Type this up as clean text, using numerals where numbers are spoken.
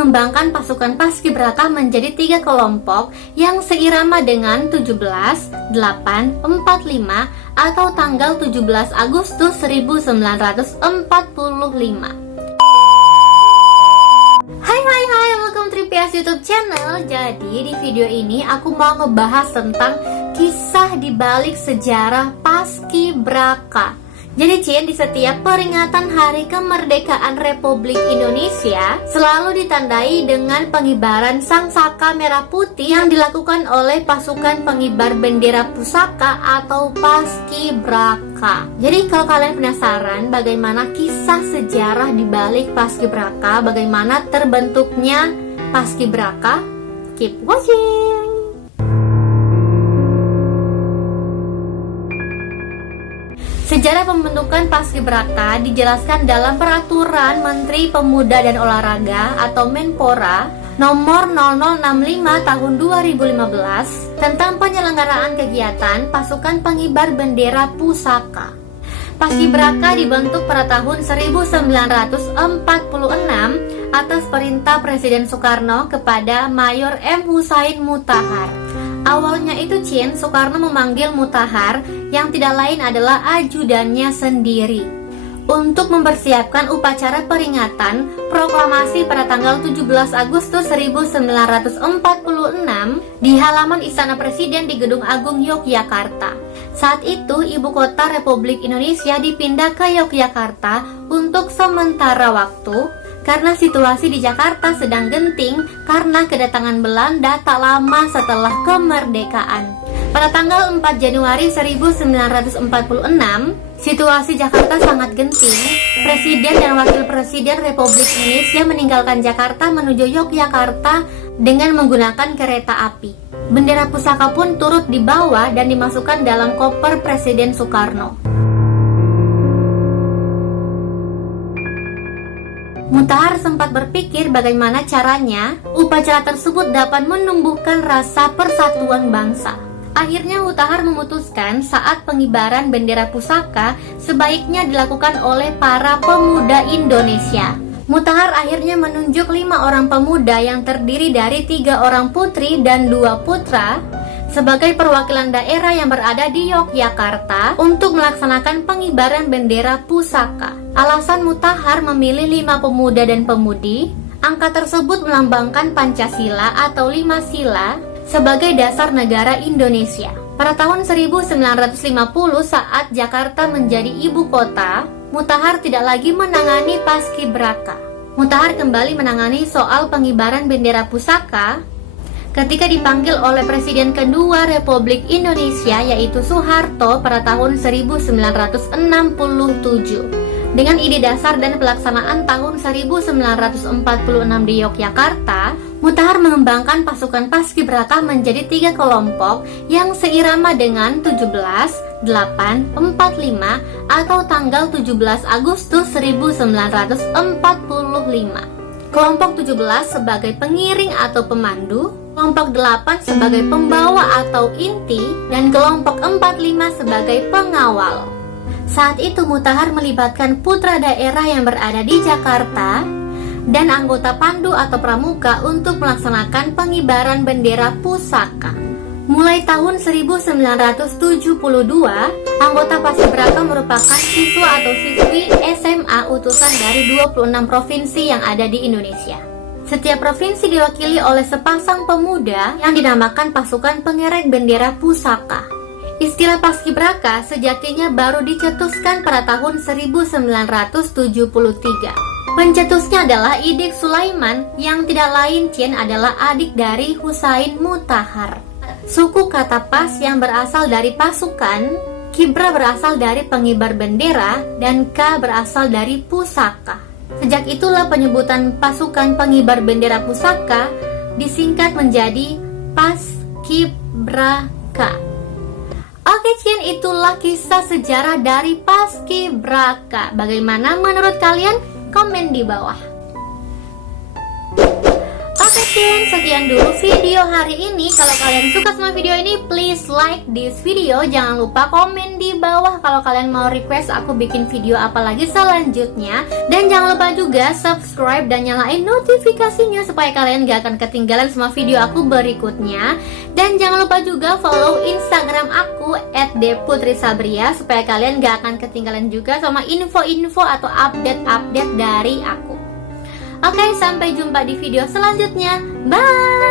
mengembangkan pasukan Paskibraka menjadi 3 kelompok yang seirama dengan 17, 8, 45 atau tanggal 17 Agustus 1945. Hai, welcome to PS YouTube channel. Jadi di video ini aku mau ngebahas tentang kisah dibalik sejarah Paskibraka. Jadi di setiap peringatan Hari Kemerdekaan Republik Indonesia selalu ditandai dengan pengibaran sangsaka merah putih yang dilakukan oleh pasukan pengibar bendera pusaka atau Paskibraka. Jadi kalau kalian penasaran bagaimana kisah sejarah dibalik Paskibraka, bagaimana terbentuknya Paskibraka, keep watching. Sejarah pembentukan Paskibraka dijelaskan dalam Peraturan Menteri Pemuda dan Olahraga atau Menpora nomor 0065 tahun 2015 tentang penyelenggaraan kegiatan pasukan pengibar bendera pusaka. Paskibraka dibentuk pada tahun 1946 atas perintah Presiden Soekarno kepada Mayor M. Husain Mutahar. Awalnya itu Soekarno memanggil Mutahar yang tidak lain adalah ajudannya sendiri untuk mempersiapkan upacara peringatan proklamasi pada tanggal 17 Agustus 1946 di halaman Istana Presiden di Gedung Agung Yogyakarta. Saat itu ibu kota Republik Indonesia dipindah ke Yogyakarta untuk sementara waktu karena situasi di Jakarta sedang genting karena kedatangan Belanda tak lama setelah kemerdekaan. Pada tanggal 4 Januari 1946, situasi Jakarta sangat genting. Presiden dan Wakil Presiden Republik Indonesia meninggalkan Jakarta menuju Yogyakarta dengan menggunakan kereta api. Bendera pusaka pun turut dibawa dan dimasukkan dalam koper Presiden Soekarno. Mutahar sempat berpikir bagaimana caranya upacara tersebut dapat menumbuhkan rasa persatuan bangsa. Akhirnya Mutahar memutuskan saat pengibaran bendera pusaka sebaiknya dilakukan oleh para pemuda Indonesia. Mutahar akhirnya menunjuk 5 orang pemuda yang terdiri dari 3 orang putri dan 2 putra sebagai perwakilan daerah yang berada di Yogyakarta untuk melaksanakan pengibaran bendera pusaka. Alasan Mutahar memilih 5 pemuda dan pemudi, angka tersebut melambangkan Pancasila atau 5 sila sebagai dasar negara Indonesia. Pada tahun 1950 saat Jakarta menjadi ibu kota, Mutahar tidak lagi menangani Paskibraka. Mutahar kembali menangani soal pengibaran bendera pusaka ketika dipanggil oleh Presiden kedua Republik Indonesia yaitu Soeharto pada tahun 1967. Dengan ide dasar dan pelaksanaan tahun 1946 di Yogyakarta, Mutahar mengembangkan pasukan Paskibraka menjadi 3 kelompok yang seirama dengan 17, 8, 45 atau tanggal 17 Agustus 1945. Kelompok 17 sebagai pengiring atau pemandu, kelompok 8 sebagai pembawa atau inti, dan kelompok 45 sebagai pengawal. Saat itu Mutahar melibatkan putra daerah yang berada di Jakarta dan anggota pandu atau pramuka untuk melaksanakan pengibaran bendera pusaka. Mulai tahun 1972, anggota Paskibraka merupakan siswa atau siswi SMA utusan dari 26 provinsi yang ada di Indonesia. Setiap provinsi diwakili oleh sepasang pemuda yang dinamakan pasukan pengerek bendera pusaka. Istilah Paskibraka sejatinya baru dicetuskan pada tahun 1973. Pencetusnya adalah Idik Sulaiman yang tidak lain adalah adik dari Husain Mutahar. Suku kata Pas yang berasal dari pasukan, Kibra berasal dari pengibar bendera, dan K berasal dari pusaka. Sejak itulah penyebutan pasukan pengibar bendera pusaka disingkat menjadi Paskibraka. Oke itulah kisah sejarah dari Paskibraka. Bagaimana menurut kalian? Komen di bawah. Oke Dan sekian dulu video hari ini. Kalau kalian suka sama video ini, please like this video. Jangan lupa komen di bawah kalau kalian mau request aku bikin video apa lagi selanjutnya. Dan jangan lupa juga subscribe dan nyalain notifikasinya supaya kalian gak akan ketinggalan sama video aku berikutnya. Dan jangan lupa juga follow Instagram aku @deputrisabria supaya kalian gak akan ketinggalan juga sama info-info atau update-update dari aku. Oke, sampai jumpa di video selanjutnya. Bye!